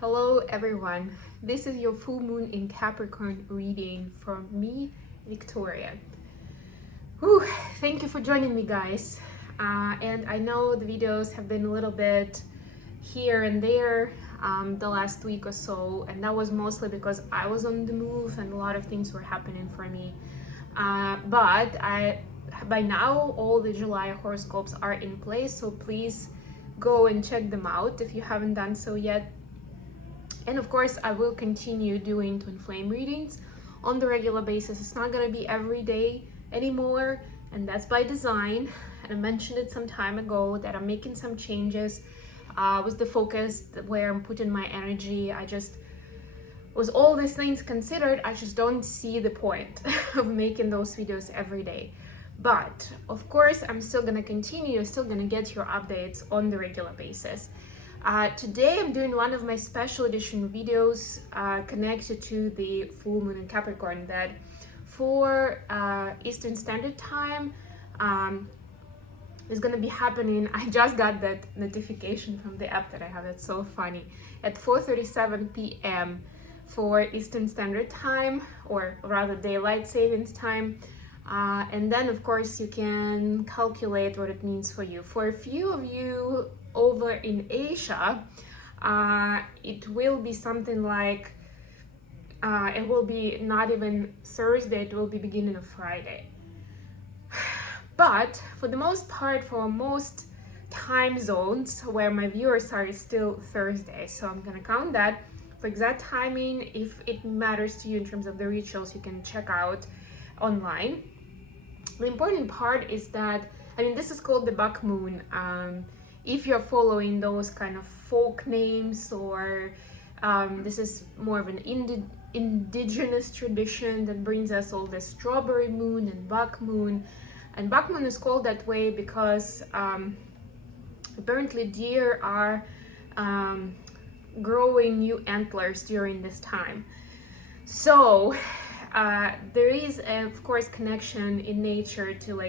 Hello everyone, this is your full moon in Capricorn reading from me, Victoria. Whew, thank you for joining me, guys. And I know the videos have been a little bit here and there the last week or so, and that was mostly because I was on the move and a lot of things were happening for me. But by now all the July horoscopes are in place, so please go and check them out if you haven't done so yet. And of course, I will continue doing twin flame readings on the regular basis. It's not going to be every day anymore, and that's by design. And I mentioned it some time ago that I'm making some changes with the focus where I'm putting my energy. With all these things considered, I just don't see the point of making those videos every day. But of course, I'm still going to continue. You're still going to get your updates on the regular basis. Today I'm doing one of my special edition videos connected to the full moon in Capricorn that for Eastern Standard Time is going to be happening. I just got that notification from the app that I have. It's so funny. At 4:37 p.m. for Eastern Standard Time, or rather daylight savings time. And then of course you can calculate what it means for you. For a few of you over in Asia, it will be something like it will be not even Thursday, it will be beginning of Friday. But for the most part, for most time zones where my viewers are, it's still Thursday, so I'm gonna count that. For exact timing, if it matters to you in terms of the rituals, you can check out online. The important part is that, this is called the Buck Moon. If you're following those kind of folk names, or this is more of an indigenous tradition that brings us all the strawberry moon and buck moon. And buck moon is called that way because apparently deer are growing new antlers during this time. So there is, of course, connection in nature to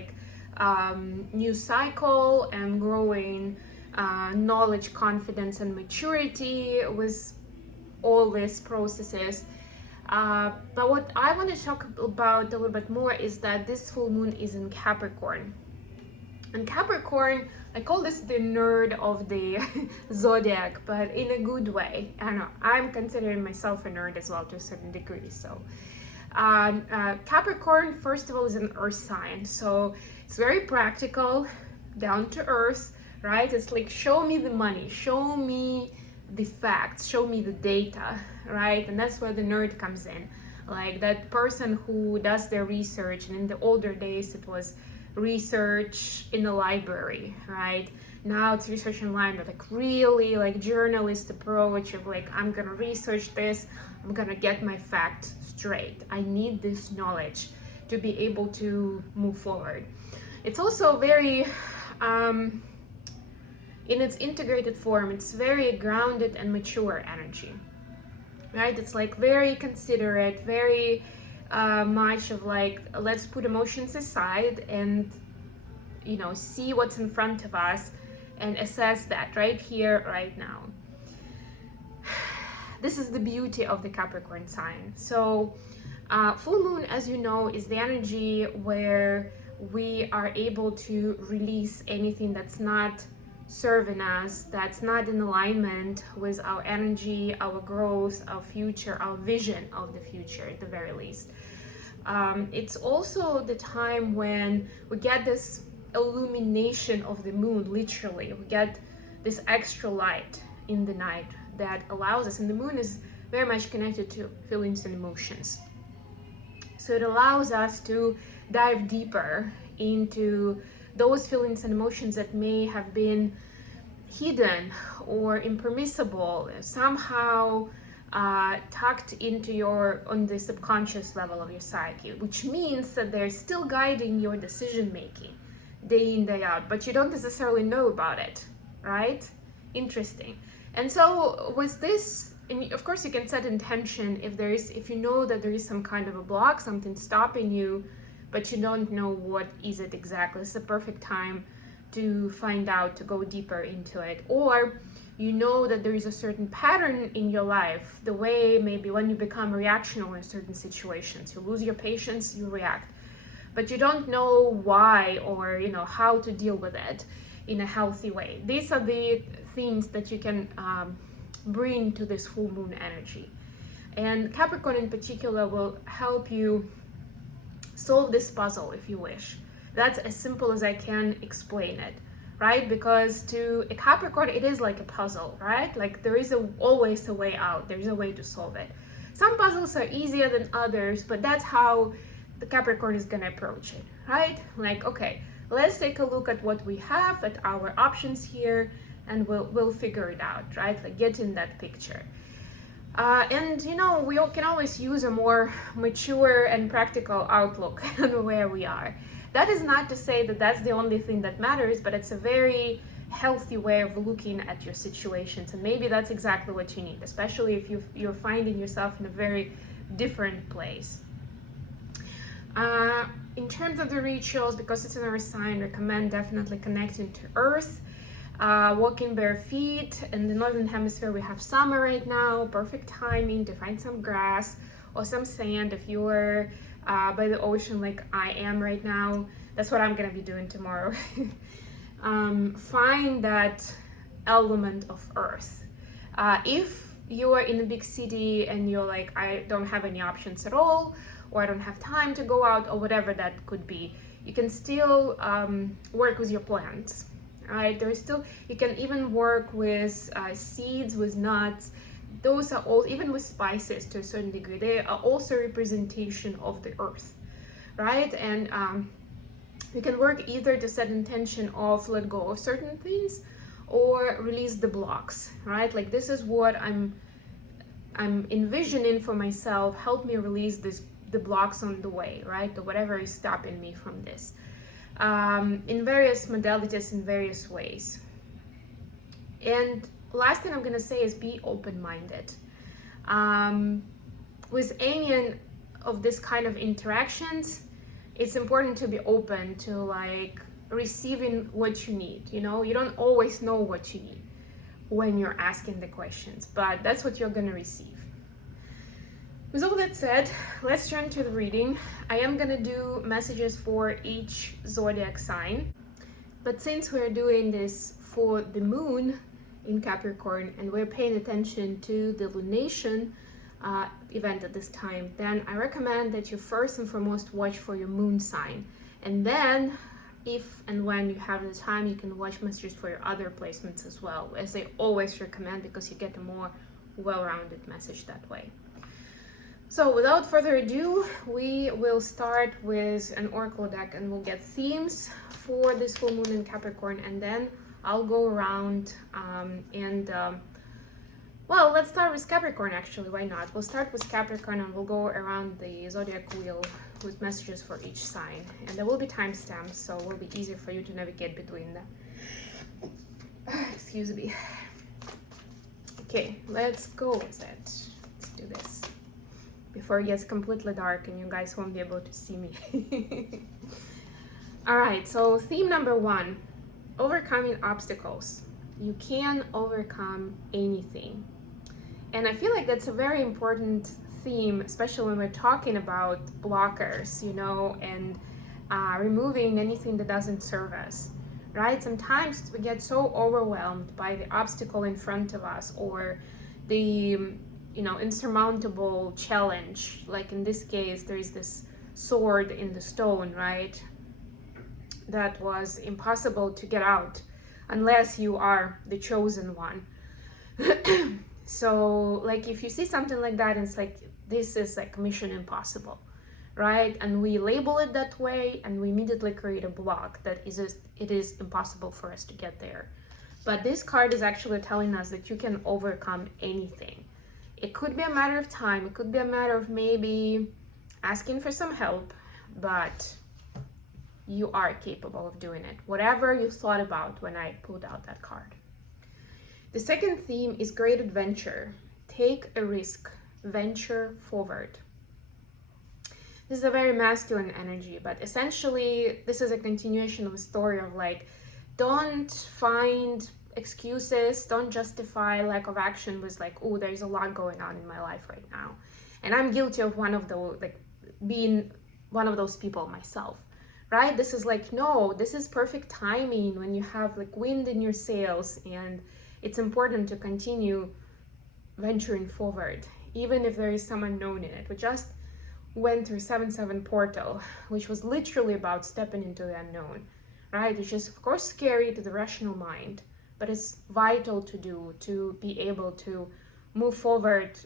new cycle and growing knowledge, confidence, and maturity with all these processes. But what I want to talk about a little bit more is that this full moon is in Capricorn. And Capricorn, I call this the nerd of the zodiac, but in a good way. I know I'm considering myself a nerd as well to a certain degree. So Capricorn, first of all, is an earth sign, so it's very practical, down to earth, right? It's like, show me the money, show me the facts, show me the data, right? And that's where the nerd comes in, like that person who does their research. And in the older days it was research in the library, right? Now it's research online, but really journalist approach of I'm gonna research this, I'm gonna get my facts straight, I need this knowledge to be able to move forward. It's also very in its integrated form, it's very grounded and mature energy, right? It's very considerate, very much of let's put emotions aside and see what's in front of us and assess that right here, right now. This is the beauty of the Capricorn sign. So full moon, as you know, is the energy where we are able to release anything that's not serving us, that's not in alignment with our energy, our growth, our future, our vision of the future at the very least. It's also the time when we get this illumination of the moon, literally. We get this extra light in the night that allows us, and the moon is very much connected to feelings and emotions. So it allows us to dive deeper into those feelings and emotions that may have been hidden or impermissible, somehow tucked into on the subconscious level of your psyche, which means that they're still guiding your decision making day in, day out, but you don't necessarily know about it, right? Interesting. And so with this, and of course you can set intention if you know that there is some kind of a block, something stopping you, but you don't know what is it exactly. It's the perfect time to find out, to go deeper into it. Or you know that there is a certain pattern in your life, the way maybe when you become reactional in certain situations, you lose your patience, you react, but you don't know why or, you know, how to deal with it in a healthy way. These are the things that you can bring to this full moon energy. And Capricorn in particular will help you solve this puzzle if you wish. That's as simple as I can explain it, right? Because to a Capricorn, it is like a puzzle, right? Like there is always a way out. There's a way to solve it. Some puzzles are easier than others, but that's how the Capricorn is gonna approach it, right? Like, okay, let's take a look at what we have, at our options here, and we'll figure it out, right? Like get in that picture. And you know, we can always use a more mature and practical outlook on where we are. That is not to say that that's the only thing that matters, but it's a very healthy way of looking at your situations, and maybe that's exactly what you need, especially if you're finding yourself in a very different place. In terms of the rituals, because it's another sign, recommend definitely connecting to Earth. Walking bare feet. In the northern hemisphere we have summer right now, perfect timing to find some grass or some sand if you're by the ocean like I am right now. That's what I'm gonna be doing tomorrow. Find that element of Earth. If you are in a big city and you're like, I don't have any options at all, or I don't have time to go out, or whatever that could be, you can still work with your plants. Right, there's still, you can even work with seeds, with nuts. Those are all, even with spices to a certain degree, they are also representation of the earth, right? And you can work either to set intention of let go of certain things or release the blocks, right? Like this is what I'm envisioning for myself. Help me release the blocks on the way, right? Or whatever is stopping me from this. In various modalities, in various ways. And last thing I'm gonna say is be open-minded. With any of this kind of interactions, it's important to be open to like receiving what you need. You know, you don't always know what you need when you're asking the questions, but that's what you're gonna receive. With all that said, let's turn to the reading. I am gonna do messages for each zodiac sign, but since we're doing this for the moon in Capricorn and we're paying attention to the lunation event at this time, then I recommend that you first and foremost watch for your moon sign, and then if and when you have the time, you can watch messages for your other placements as well, as I always recommend, because you get a more well-rounded message that way. So without further ado, we will start with an oracle deck and we'll get themes for this full moon in Capricorn, and then I'll go around well, let's start with Capricorn actually, why not? We'll start with Capricorn and we'll go around the zodiac wheel with messages for each sign. And there will be timestamps, so it will be easier for you to navigate between them. Excuse me. Okay, let's go with it. Let's do this before it gets completely dark and you guys won't be able to see me. All right, so theme number 1, overcoming obstacles. You can overcome anything. And I feel like that's a very important theme, especially when we're talking about blockers, you know, and removing anything that doesn't serve us, right? Sometimes we get so overwhelmed by the obstacle in front of us, or the insurmountable challenge. Like in this case, there is this sword in the stone, right? That was impossible to get out unless you are the chosen one. So like if you see something like that, it's like, this is like mission impossible, right? And we label it that way and we immediately create a block that it is impossible for us to get there. But this card is actually telling us that you can overcome anything. It could be a matter of time, it could be a matter of maybe asking for some help, but you are capable of doing it, whatever you thought about when I pulled out that card. The second theme is great adventure. Take a risk, venture forward. This is a very masculine energy, but essentially this is a continuation of a story of like, don't find excuses, don't justify lack of action with like, oh, there's a lot going on in my life right now. And I'm guilty of one of those, like being one of those people myself, right? This is like, no, this is perfect timing when you have like wind in your sails, and it's important to continue venturing forward, even if there is some unknown in it. We just went through 7-7 portal, which was literally about stepping into the unknown, right? It's just, of course, scary to the rational mind, but it's vital to do, to be able to move forward,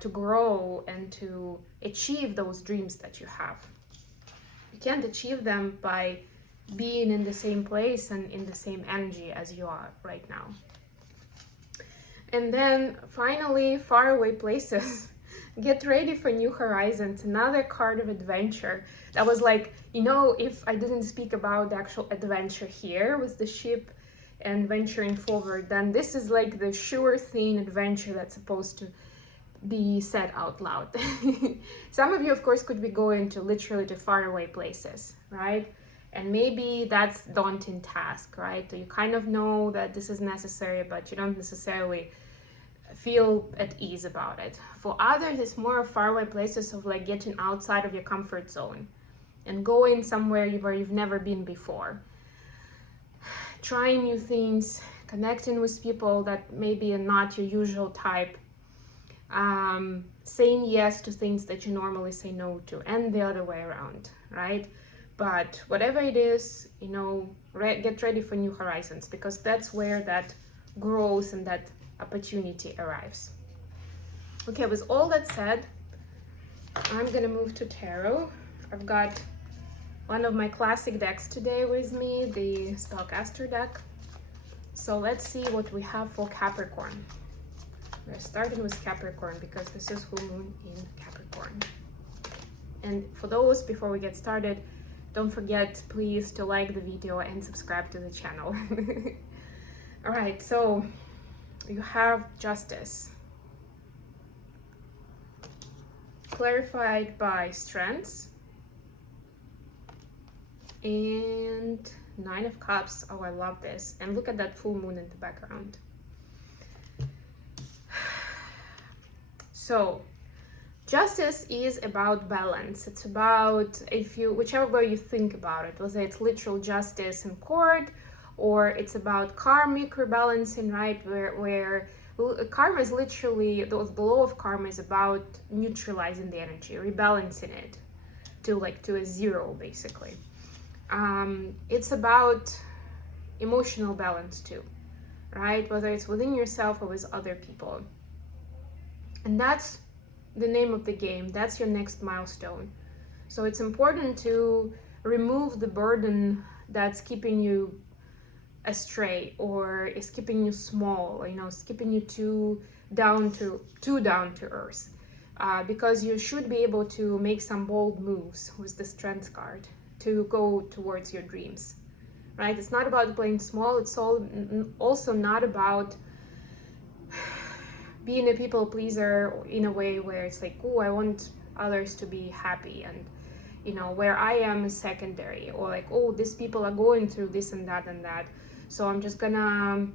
to grow and to achieve those dreams that you have. You can't achieve them by being in the same place and in the same energy as you are right now. And then finally, faraway places. Get ready for new horizons, another card of adventure. That was like, you know, if I didn't speak about the actual adventure here with the ship and venturing forward, then this is like the sure thing adventure that's supposed to be said out loud. Some of you, of course, could be going to literally to faraway places, right? And maybe that's daunting task, right? You kind of know that this is necessary, but you don't necessarily feel at ease about it. For others, it's more faraway places of like getting outside of your comfort zone and going somewhere where you've never been before. Trying new things, connecting with people that maybe are not your usual type, saying yes to things that you normally say no to, and the other way around, right? But whatever it is, you know, get ready for new horizons, because that's where that growth and that opportunity arrives. Okay, with all that said, I'm gonna move to tarot. I've got one of my classic decks today with me, the Spellcaster deck. So let's see what we have for Capricorn. We're starting with Capricorn because this is full moon in Capricorn. And for those, before we get started, don't forget please to like the video and subscribe to the channel. All right, so you have Justice, clarified by Strengths, and Nine of Cups. Oh, I love this. And look at that full moon in the background. So Justice is about balance. It's about, if you, whichever way you think about it, whether it's literal justice in court, or it's about karmic rebalancing, right? Where karma is literally, the law of karma is about neutralizing the energy, rebalancing it to a zero, basically. It's about emotional balance too, right? Whether it's within yourself or with other people. And that's the name of the game. That's your next milestone. So it's important to remove the burden that's keeping you astray, or is keeping you small, or, you know, is keeping you too down to earth, because you should be able to make some bold moves with the Strength card to go towards your dreams, right? It's not about playing small. It's also not about being a people pleaser in a way where it's like, oh, I want others to be happy, and you know, where I am is secondary, or like, oh, these people are going through this and that, so I'm just gonna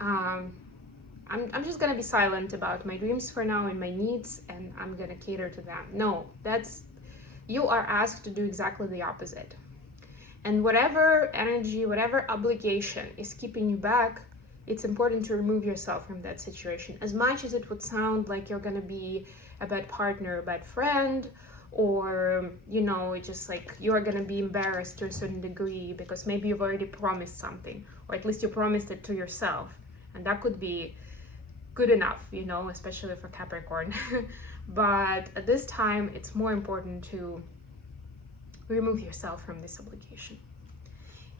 I'm just gonna be silent about my dreams for now and my needs, and I'm gonna cater to them. No, you are asked to do exactly the opposite. And whatever energy, whatever obligation is keeping you back, it's important to remove yourself from that situation. As much as it would sound like you're gonna be a bad partner, a bad friend, or, you know, just like you're gonna be embarrassed to a certain degree because maybe you've already promised something, or at least you promised it to yourself, and that could be good enough, you know, especially for Capricorn. But at this time, it's more important to remove yourself from this obligation.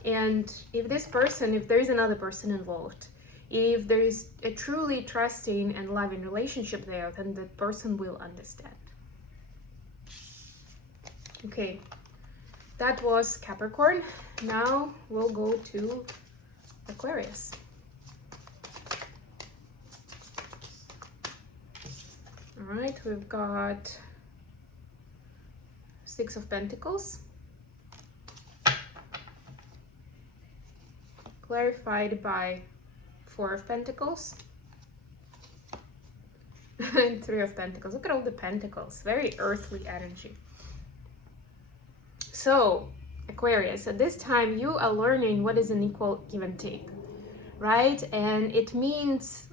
And if there is another person involved, if there is a truly trusting and loving relationship there, then that person will understand. Okay, that was Capricorn. Now we'll go to Aquarius. All right, we've got Six of Pentacles, clarified by Four of Pentacles. And Three of Pentacles. Look at all the pentacles. Very earthly energy. So, Aquarius, at this time you are learning what is an equal give and take, right? And it means,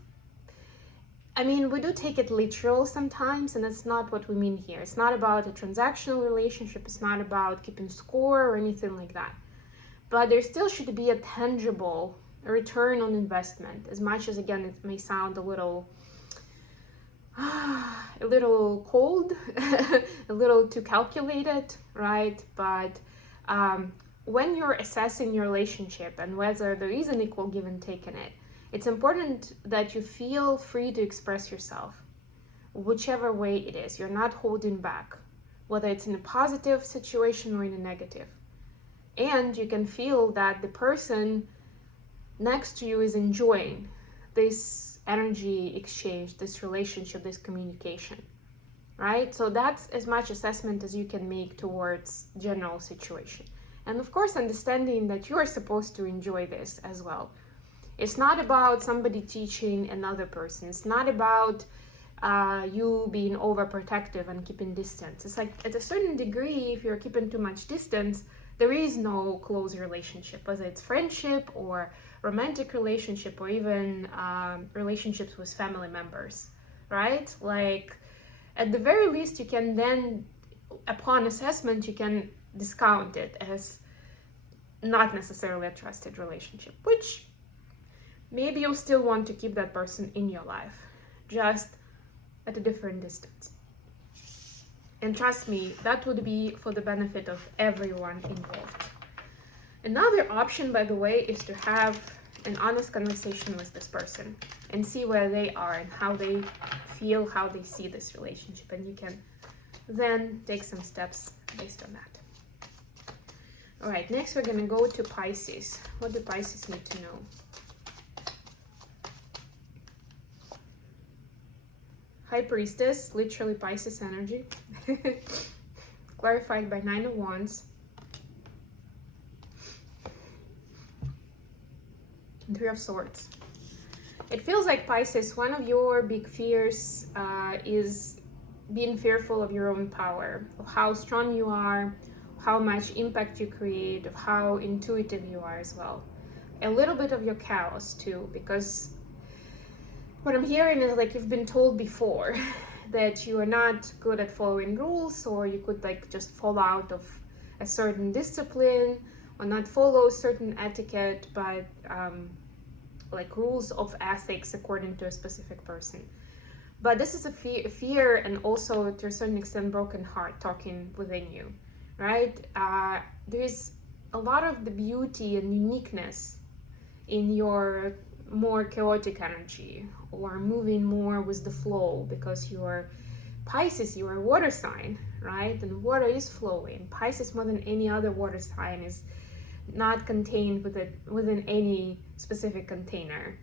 I mean, we do take it literal sometimes, and that's not what we mean here. It's not about a transactional relationship. It's not about keeping score or anything like that. But there still should be a tangible return on investment, as much as, again, it may sound a little cold, a little too calculated, right? But when you're assessing your relationship and whether there is an equal give and take in it, it's important that you feel free to express yourself, whichever way it is. You're not holding back, whether it's in a positive situation or in a negative. And you can feel that the person next to you is enjoying this energy exchange, this relationship, this communication, right? So that's as much assessment as you can make towards general situation. And of course, understanding that you are supposed to enjoy this as well. It's not about somebody teaching another person. It's not about you being overprotective and keeping distance. It's like, at a certain degree, if you're keeping too much distance, there is no close relationship, whether it's friendship or romantic relationship or even relationships with family members, right? Like, at the very least, you can then, upon assessment, you can discount it as not necessarily a trusted relationship, which maybe you'll still want to keep that person in your life, just at a different distance. And trust me, that would be for the benefit of everyone involved. Another option, by the way, is to have an honest conversation with this person and see where they are and how they feel, how they see this relationship. And you can then take some steps based on that. All right, next we're gonna go to Pisces. What do Pisces need to know? High Priestess, literally Pisces energy. Clarified by Nine of Wands. And Three of Swords. It feels like, Pisces, one of your big fears is being fearful of your own power, of how strong you are, how much impact you create, of how intuitive you are as well. A little bit of your chaos too, because what I'm hearing is like you've been told before that you are not good at following rules, or you could like just fall out of a certain discipline or not follow certain etiquette, but like rules of ethics according to a specific person. But this is a fear and also to a certain extent broken heart talking within you, right? There's a lot of the beauty and uniqueness in your more chaotic energy, or moving more with the flow, because you are Pisces, you are a water sign, right? And water is flowing. Pisces, more than any other water sign, is not contained within any specific container.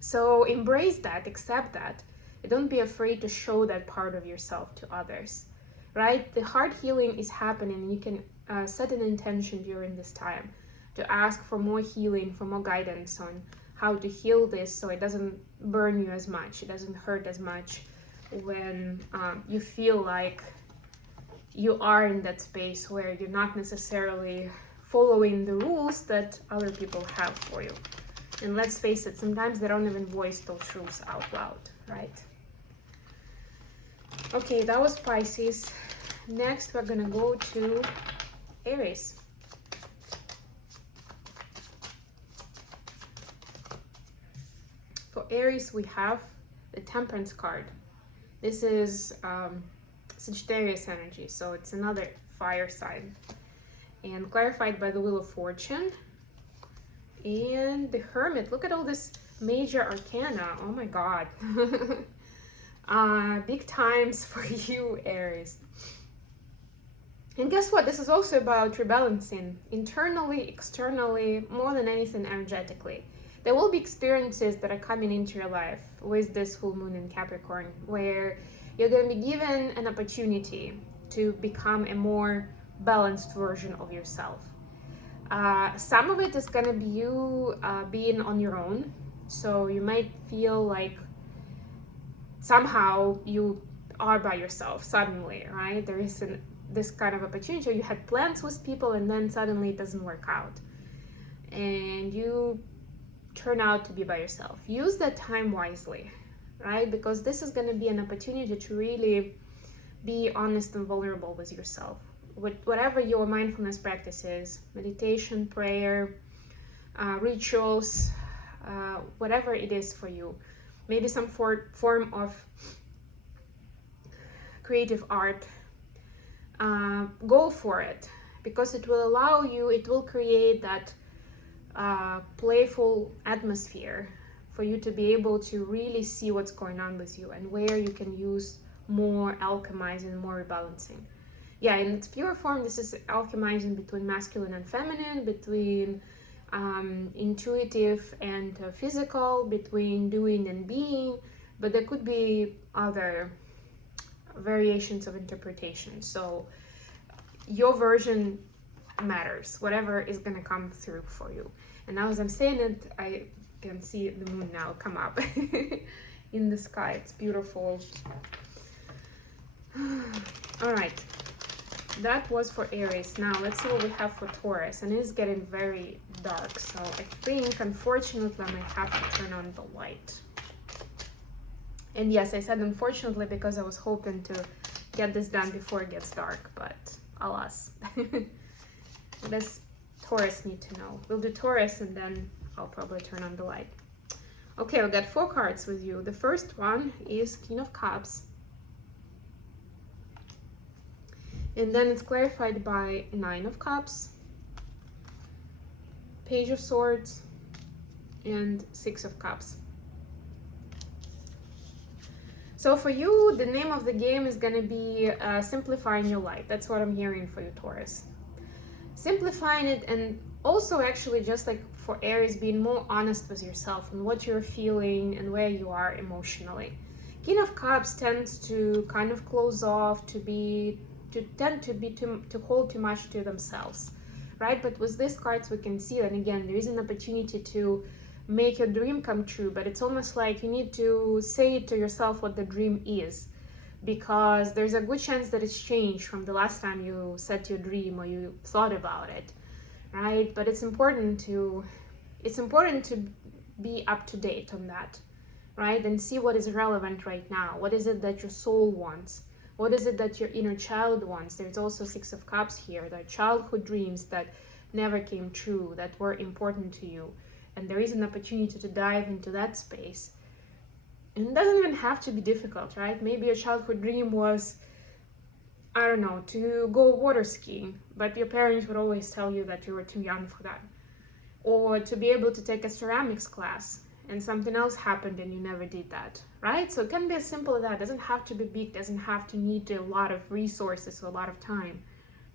So embrace that, accept that. Don't be afraid to show that part of yourself to others, right? The heart healing is happening. You can set an intention during this time to ask for more healing, for more guidance on how to heal this so it doesn't burn you as much, it doesn't hurt as much when you feel like you are in that space where you're not necessarily following the rules that other people have for you. And let's face it, sometimes they don't even voice those rules out loud, right? Okay, that was Pisces. Next, we're gonna go to Aries. For Aries, we have the Temperance card. This is Sagittarius energy, so it's another fire sign. And clarified by the Wheel of Fortune. And the Hermit. Look at all this major arcana. Oh my god. Big times for you, Aries. And guess what? This is also about rebalancing internally, externally, more than anything energetically. There will be experiences that are coming into your life with this full moon in Capricorn, where you're going to be given an opportunity to become a more balanced version of yourself. Some of it is going to be you being on your own, So you might feel like somehow you are by yourself suddenly, right? There is this kind of opportunity. You had plans with people and then suddenly it doesn't work out. And you turn out to be by yourself. Use that time wisely, right? Because this is going to be an opportunity to really be honest and vulnerable with yourself. With whatever your mindfulness practice is, meditation, prayer, rituals, whatever it is for you, maybe some form of creative art, go for it, because it will allow you, it will create that playful atmosphere for you to be able to really see what's going on with you and where you can use more alchemizing, more rebalancing. Yeah, in its pure form, this is alchemizing between masculine and feminine, between intuitive and physical, between doing and being, but there could be other variations of interpretation. So your version matters, whatever is going to come through for you. And now as I'm saying it, I can see the moon now come up in the sky. It's beautiful. All right, that was for Aries. Now let's see what we have for Taurus, and it's getting very dark, so I think unfortunately I might have to turn on the light. And yes, I said unfortunately because I was hoping to get this done before it gets dark, but alas. This Taurus need to know. We'll do Taurus and then I'll probably turn on the light. Okay, we got 4 cards with you. The first one is King of Cups. And then it's clarified by 9 of Cups, Page of Swords, and 6 of Cups. So for you, the name of the game is going to be simplifying your life. That's what I'm hearing for you, Taurus. Simplifying it, and also actually just like for Aries, being more honest with yourself and what you're feeling and where you are emotionally. King of Cups tends to kind of close off, to hold too much to themselves, right? But with these cards we can see, and again, there is an opportunity to make your dream come true, but it's almost like you need to say to yourself what the dream is, because there's a good chance that it's changed from the last time you set your dream or you thought about it, right? But it's important to be up to date on that, right? And see what is relevant right now. What is it that your soul wants? What is it that your inner child wants? There's also 6 of Cups here, the childhood dreams that never came true, that were important to you. And there is an opportunity to dive into that space. And it doesn't even have to be difficult, right? Maybe your childhood dream was, I don't know, to go water skiing, but your parents would always tell you that you were too young for that. Or to be able to take a ceramics class, and something else happened and you never did that, right? So it can be as simple as that. It doesn't have to be big, doesn't have to need a lot of resources or a lot of time.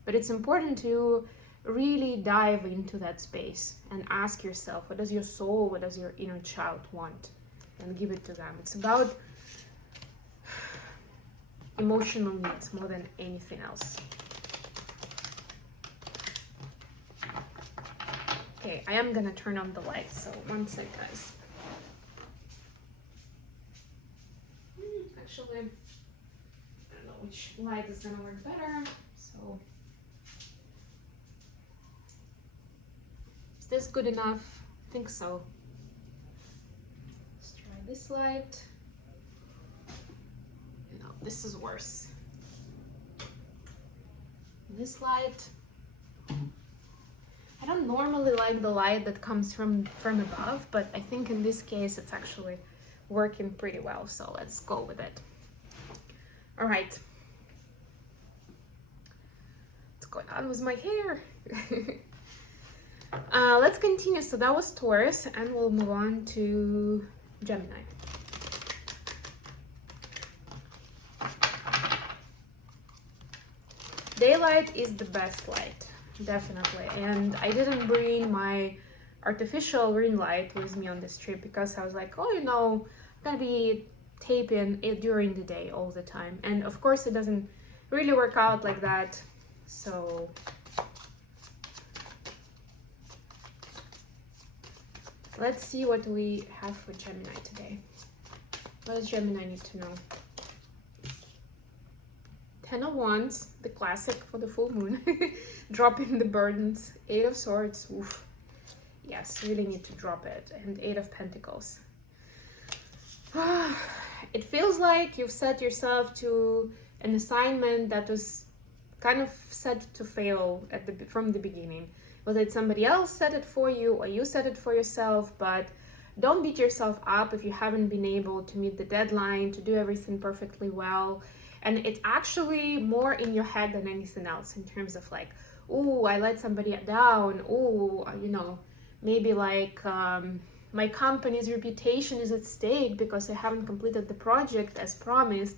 But it's important to really dive into that space and ask yourself, what does your soul, what does your inner child want? And give it to them. It's about emotional needs more than anything else. Okay, I am gonna turn on the light, so one sec, guys. Actually, I don't know which light is gonna work better, so is this good enough? I think so. Let's try this light. No, this is worse. This light. I don't normally like the light that comes from above, but I think in this case it's actually working pretty well, so let's go with it. All right, what's going on with my hair? Let's continue. So that was Taurus, and we'll move on to Gemini. Daylight is the best light, definitely. And I didn't bring my artificial ring light with me on this trip because I was like, oh, you know, I'm gonna be taping it during the day all the time. And of course it doesn't really work out like that. So Let's see what we have for Gemini today. What does Gemini need to know? 10 of Wands, the classic for the full moon. Dropping the burdens. 8 of Swords. Oof. Yes, really need to drop it. And 8 of Pentacles. It feels like you've set yourself to an assignment that was kind of set to fail from the beginning. Whether it's somebody else set it for you or you set it for yourself, but don't beat yourself up if you haven't been able to meet the deadline, to do everything perfectly well. And it's actually more in your head than anything else in terms of like, oh, I let somebody down. Oh, you know, maybe like my company's reputation is at stake because I haven't completed the project as promised.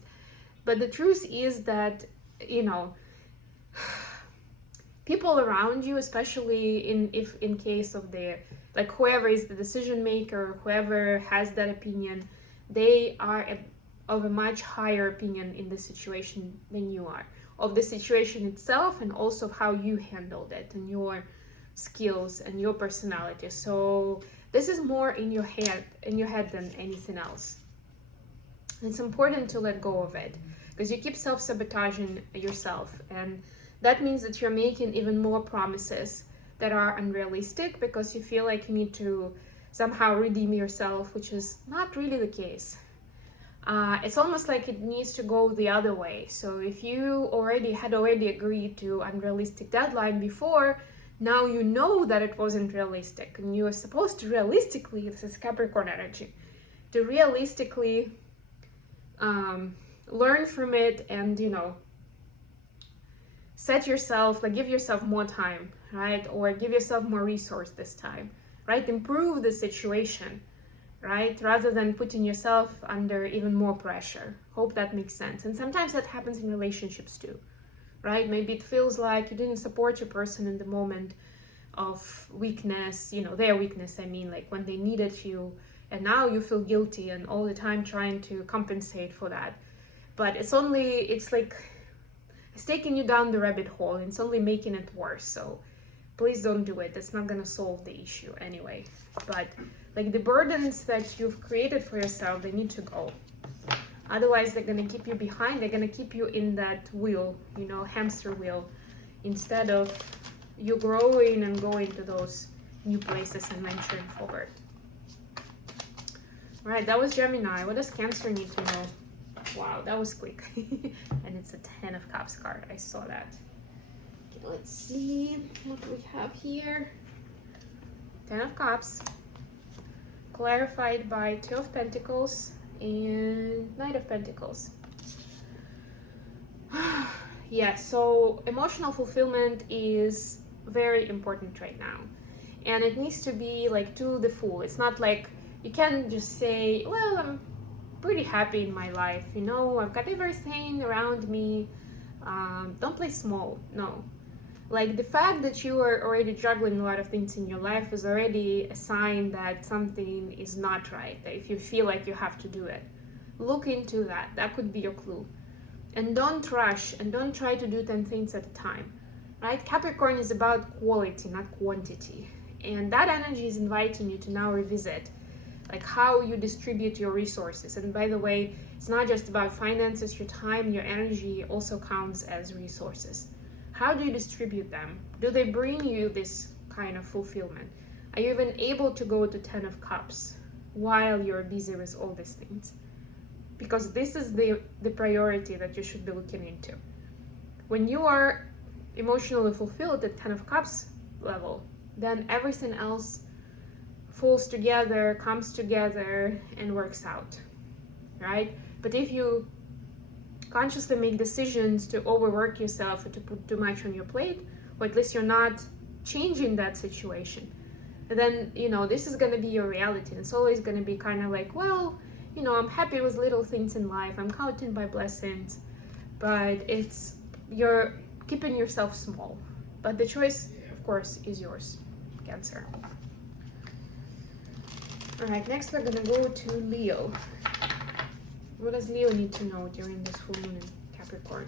But the truth is that, you know, people around you, especially in case of like whoever is the decision maker, whoever has that opinion, they are of a much higher opinion in the situation than you are, of the situation itself, and also of how you handled it and your skills and your personality. So this is more in your head than anything else. It's important to let go of it because you keep self-sabotaging yourself, and that means that you're making even more promises that are unrealistic because you feel like you need to somehow redeem yourself, which is not really the case. It's almost like it needs to go the other way. So if you had already agreed to unrealistic deadline before, now you know that it wasn't realistic, and you are supposed to realistically, this is Capricorn energy, to realistically learn from it and, you know, set yourself, like give yourself more time, right? Or give yourself more resource this time, right? Improve the situation, right? Rather than putting yourself under even more pressure. Hope that makes sense. And sometimes that happens in relationships too, right? Maybe it feels like you didn't support your person in the moment of weakness, you know, their weakness, I mean, like when they needed you, and now you feel guilty and all the time trying to compensate for that. But it's taking you down the rabbit hole, and it's only making it worse. So please don't do it. It's not gonna solve the issue anyway. But like the burdens that you've created for yourself, they need to go. Otherwise, they're gonna keep you behind. They're gonna keep you in that wheel, you know, hamster wheel, instead of you growing and going to those new places and venturing forward. All right, that was Gemini. What does Cancer need to know? Wow, that was quick. And it's a 10 of Cups card. I saw that. Okay, let's see what we have here. 10 of Cups. Clarified by 2 of Pentacles and Knight of Pentacles. Yeah, so emotional fulfillment is very important right now. And it needs to be like to the full. It's not like you can just say, well, I'm pretty happy in my life, you know, I've got everything around me. Don't play small. No, like the fact that you are already juggling a lot of things in your life is already a sign that something is not right. That if you feel like you have to do it, look into that. That could be your clue. And don't rush, and don't try to do 10 things at a time, right? Capricorn is about quality, not quantity, and that energy is inviting you to now revisit like how you distribute your resources. And by the way, it's not just about finances. Your time, your energy also counts as resources. How do you distribute them? Do they bring you this kind of fulfillment? Are you even able to go to 10 of Cups while you're busy with all these things? Because this is the priority that you should be looking into. When you are emotionally fulfilled at 10 of Cups level, then everything else falls together, comes together, and works out, right? But if you consciously make decisions to overwork yourself or to put too much on your plate, or at least you're not changing that situation, then, you know, this is going to be your reality. And it's always going to be kind of like, well, you know, I'm happy with little things in life, I'm counting my blessings, but you're keeping yourself small. But the choice, of course, is yours, Cancer. All right, next we're gonna go to Leo. What does Leo need to know during this full moon in Capricorn?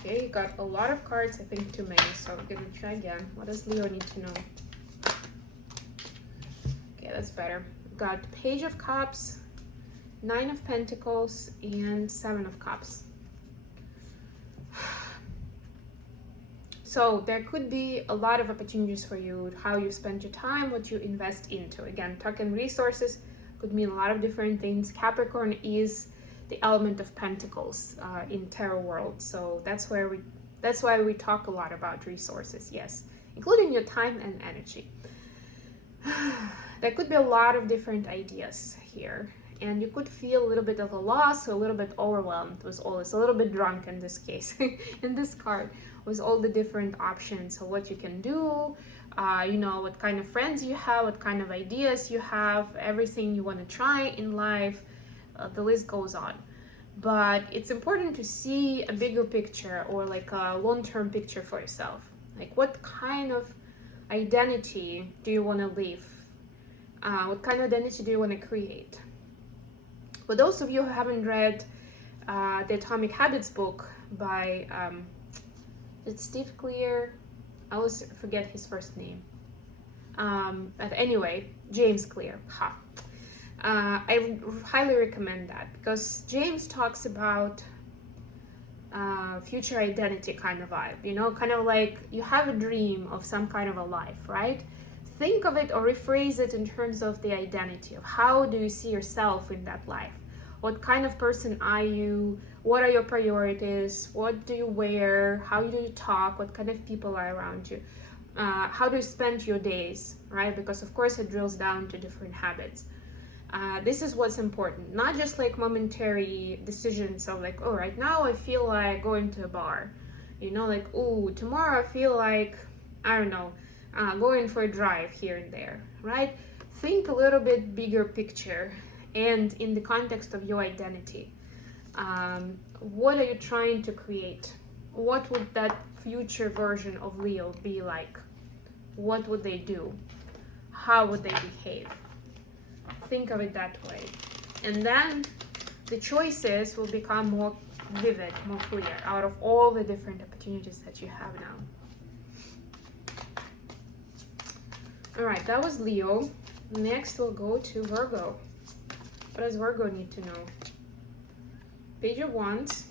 Okay, you got a lot of cards, I think too many, so we're gonna try again. What does Leo need to know? Okay, that's better. We've got Page of Cups, Nine of Pentacles, and Seven of Cups. So there could be a lot of opportunities for you, how you spend your time, what you invest into. Again, talking resources could mean a lot of different things. Capricorn is the element of Pentacles in tarot world, so that's why we talk a lot about resources, yes, including your time and energy. There could be a lot of different ideas here, and you could feel a little bit of a loss or a little bit overwhelmed with all this, a little bit drunk in this case, in this card, with all the different options of what you can do, you know, what kind of friends you have, what kind of ideas you have, everything you want to try in life. The list goes on. But it's important to see a bigger picture, or like a long-term picture for yourself. Like, what kind of identity do you want to live? What kind of identity do you want to create? For those of you who haven't read the Atomic Habits book by it's Steve Clear, I always forget his first name, but anyway, James Clear. I highly recommend that, because James talks about future identity kind of vibe, you know, kind of like you have a dream of some kind of a life, right? Think of it or rephrase it in terms of the identity of how do you see yourself in that life? What kind of person are you? What are your priorities? What do you wear? How do you talk? What kind of people are around you? How do you spend your days, right? Because of course it drills down to different habits. This is what's important, not just like momentary decisions of like, oh, right now I feel like going to a bar, you know, like, oh, tomorrow I feel like, I don't know, going for a drive here and there, right? Think a little bit bigger picture, and in the context of your identity. What are you trying to create? What would that future version of Leo be like? What would they do? How would they behave? Think of it that way. And then the choices will become more vivid, more clear out of all the different opportunities that you have now. All right, that was Leo. Next we'll go to Virgo. What does Virgo need to know? Page of Wands,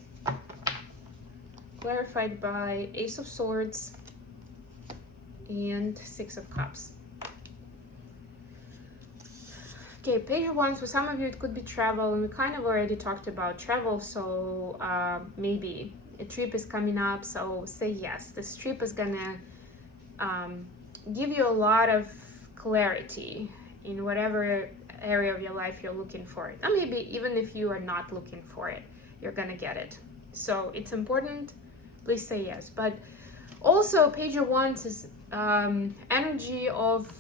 clarified by Ace of Swords and Six of Cups. Okay, Page of Wands, for some of you it could be travel, and we kind of already talked about travel, so maybe a trip is coming up, so say yes. This trip is gonna give you a lot of clarity in whatever area of your life you're looking for it. And maybe even if you are not looking for it, you're gonna get it. So it's important, please say yes. But also Page of Wands is energy of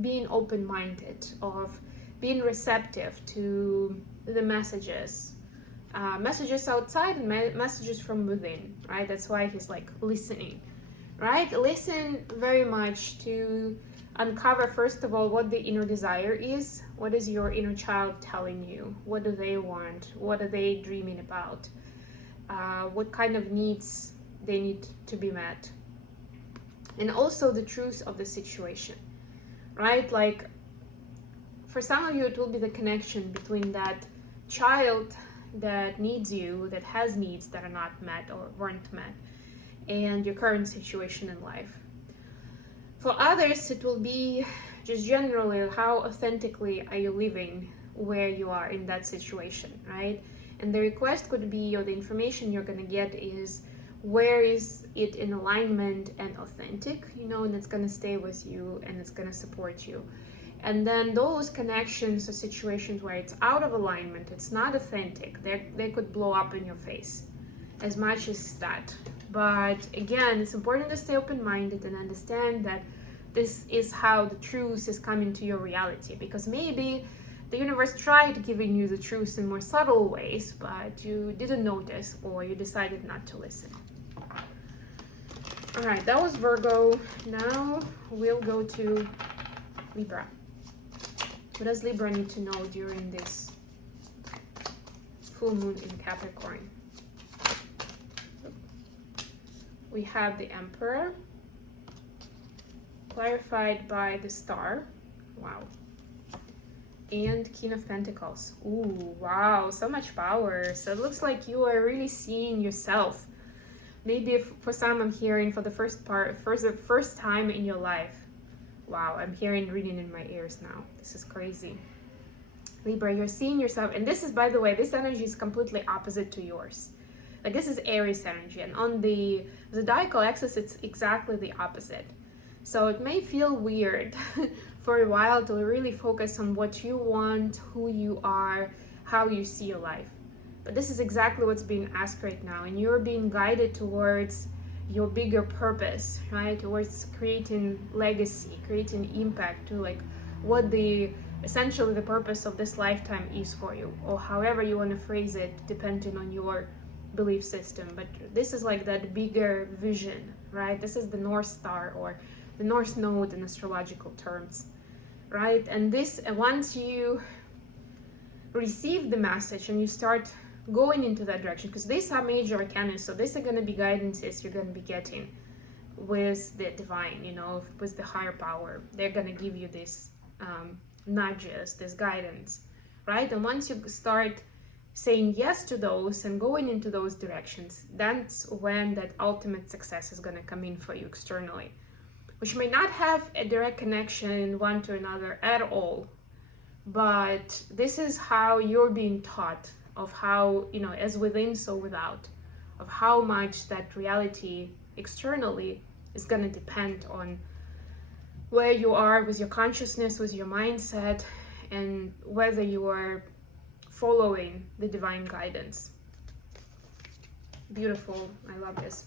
being open-minded, of being receptive to the messages outside and messages from within, right? That's why he's like listening, right? Listen very much to uncover, first of all, what the inner desire is. What is your inner child telling you? What do they want? What are they dreaming about? What kind of needs they need to be met? And also the truth of the situation, right? Like, for some of you, it will be the connection between that child that needs you, that has needs that are not met or weren't met, and your current situation in life. For others, it will be just generally how authentically are you living where you are in that situation, right? And the request could be, or the information you're going to get is, where is it in alignment and authentic, you know, and it's going to stay with you and it's going to support you. And then those connections or situations where it's out of alignment, it's not authentic, they could blow up in your face as much as that. But again, it's important to stay open-minded and understand that this is how the truth is coming to your reality, because maybe the universe tried giving you the truth in more subtle ways, but you didn't notice, or you decided not to listen. All right, that was Virgo. Now we'll go to Libra. What does Libra need to know during this full moon in Capricorn? we have the Emperor, clarified by the Star. Wow. And King of Pentacles. Ooh, wow, so much power. So it looks like you are really seeing yourself. Maybe if, for some, I'm hearing for the first time in your life. Wow, I'm hearing reading in my ears now. This is crazy. Libra, you're seeing yourself, and this is, by the way, this energy is completely opposite to yours. Like, this is Aries energy, and on the zodiacal axis, it's exactly the opposite. So it may feel weird for a while to really focus on what you want, who you are, how you see your life. But this is exactly what's being asked right now, and you're being guided towards your bigger purpose, right? Towards creating legacy, creating impact, to like what essentially the purpose of this lifetime is for you, or however you want to phrase it, depending on your belief system. But this is like that bigger vision, right? This is the North Star, or the North Node in astrological terms, right? And this, once you receive the message and you start going into that direction, because these are major arcana, so these are going to be guidances you're going to be getting with the divine, you know, with the higher power. They're going to give you this nudges, this guidance, right? And once you start saying yes to those and going into those directions, that's when that ultimate success is going to come in for you externally, which may not have a direct connection one to another at all, but this is how you're being taught, of how, you know, as within so without, of how much that reality externally is going to depend on where you are with your consciousness, with your mindset, and whether you are following the divine guidance. Beautiful. I love this.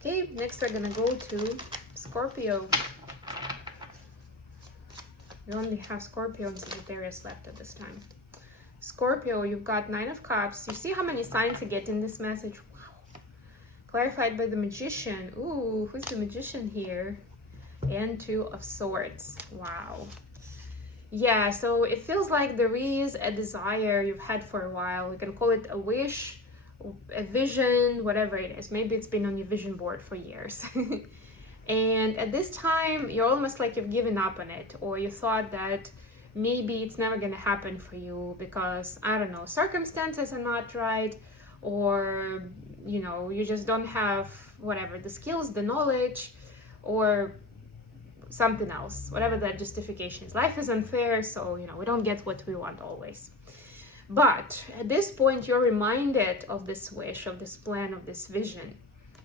Okay, next we're gonna go to Scorpio. We only have Scorpio and Sagittarius left at this time. Scorpio, you've got Nine of Cups. You see how many signs you get in this message? Wow. Clarified by the Magician. Ooh, who's the Magician here? And Two of Swords. Wow. Yeah, so it feels like there is a desire you've had for a while. We can call it a wish, a vision, whatever it is. Maybe it's been on your vision board for years. And at this time, you're almost like you've given up on it, or you thought that maybe it's never going to happen for you because, I don't know, circumstances are not right, or, you know, you just don't have whatever, the skills, the knowledge, or something else, whatever that justification is. Life is unfair, so, you know, we don't get what we want always. But at this point, you're reminded of this wish, of this plan, of this vision,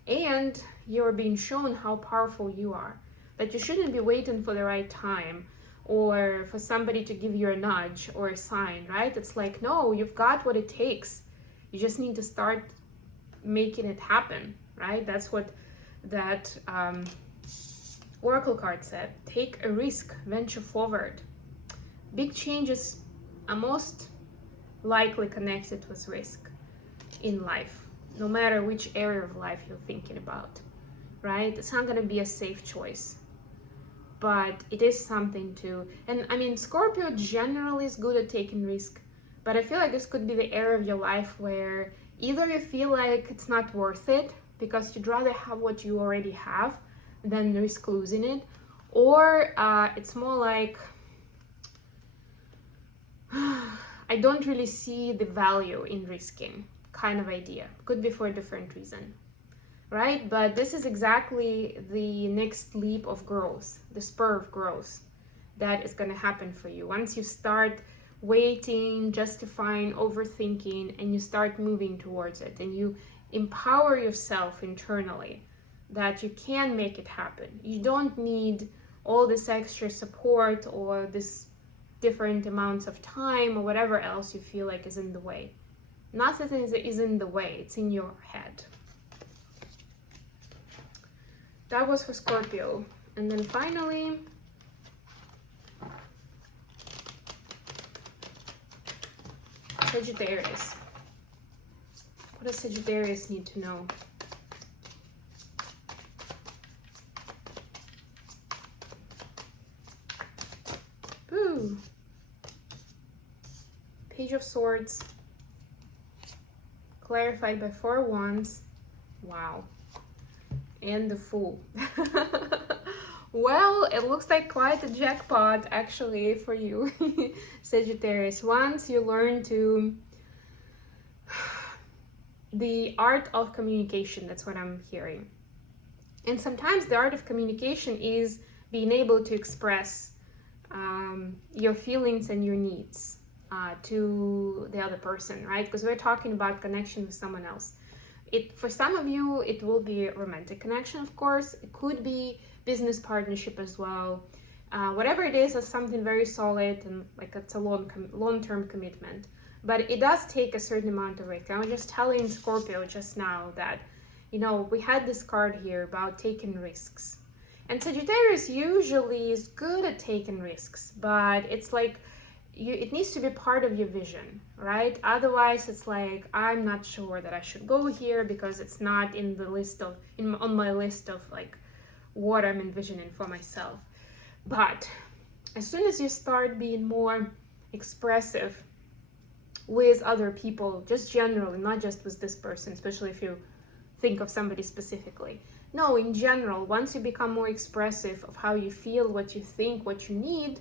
and you're being shown how powerful you are, that you shouldn't be waiting for the right time or for somebody to give you a nudge or a sign, right? It's like, no, you've got what it takes. You just need to start making it happen, right? That's what that Oracle card said. Take a risk, venture forward. Big changes are most likely connected with risk in life, no matter which area of life you're thinking about, right? It's not going to be a safe choice, but it is something to, and I mean, Scorpio generally is good at taking risk, but I feel like this could be the area of your life where either you feel like it's not worth it because you'd rather have what you already have than risk losing it, or it's more like I don't really see the value in risking kind of idea. Could be for a different reason, right? But this is exactly the next leap of growth, the spur of growth that is going to happen for you once you start waiting, justifying, overthinking, and you start moving towards it, and you empower yourself internally that you can make it happen. You don't need all this extra support or this different amounts of time or whatever else you feel like is in the way. Nothing is in the way, it's in your head. That was for Scorpio. And then finally, Sagittarius. What does Sagittarius need to know? Ooh. Page of Swords. Clarified by 4 wands. Wow. and the Fool. Well, it looks like quite a jackpot actually for you, Sagittarius. Once you learn to the art of communication, that's what I'm hearing. And sometimes the art of communication is being able to express your feelings and your needs to the other person, right? Because we're talking about connection with someone else. For some of you, it will be a romantic connection, of course. It could be business partnership as well. Whatever it is, it's something very solid and like it's a long-term commitment. But it does take a certain amount of risk. I was just telling Scorpio just now that, you know, we had this card here about taking risks. And Sagittarius usually is good at taking risks, but it's like, it needs to be part of your vision, right? Otherwise, it's like, I'm not sure that I should go here because it's not in the list of, on my list of like what I'm envisioning for myself. But as soon as you start being more expressive with other people, just generally, not just with this person, especially if you think of somebody specifically. No, in general, once you become more expressive of how you feel, what you think, what you need,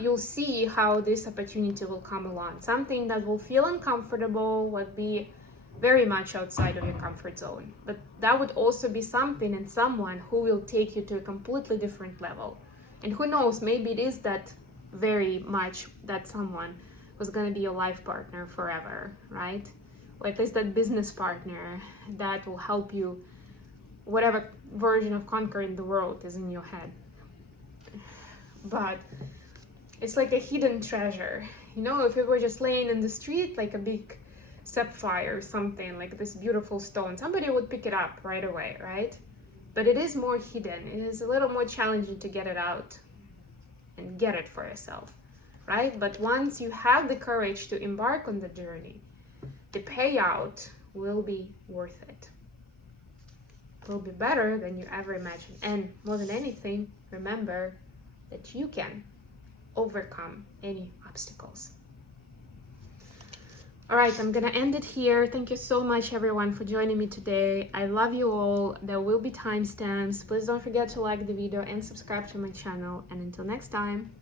you'll see how this opportunity will come along. Something that will feel uncomfortable, would be very much outside of your comfort zone. But that would also be something and someone who will take you to a completely different level. And who knows, maybe it is that very much that someone who's going to be your life partner forever, right? Or at least that business partner that will help you, whatever version of conquering the world is in your head. But it's like a hidden treasure. You know, if it were just laying in the street, like a big sapphire or something, like this beautiful stone, somebody would pick it up right away, right? But it is more hidden. It is a little more challenging to get it out and get it for yourself, right? But once you have the courage to embark on the journey, the payout will be worth it. It will be better than you ever imagined. And more than anything, remember that you can overcome any obstacles. All right, I'm gonna end it here. Thank you so much, everyone, for joining me today. I love you all. There will be timestamps. Please don't forget to like the video and subscribe to my channel. And until next time.